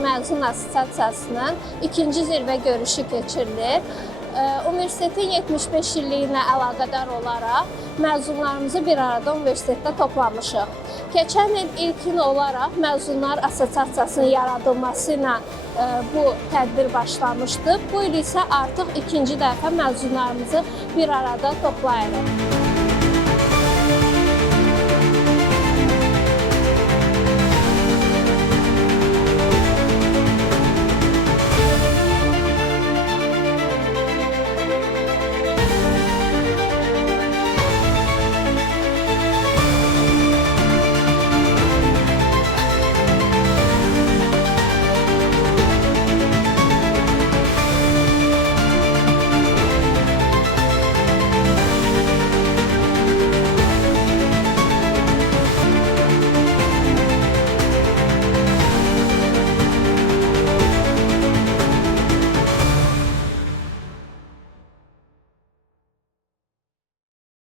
Məzun Assosiasiyasının ikinci zirvə görüşü keçirilir. Universitetin 75 illiyinə əlaqədar olaraq məzunlarımızı bir arada universitetdə toplamışıq. Keçən il ilkin olaraq Məzunlar Assosiasiyasının yaradılması ilə bu tədbir başlamışdı. Bu il isə artıq ikinci dəfə məzunlarımızı bir arada toplayırıq.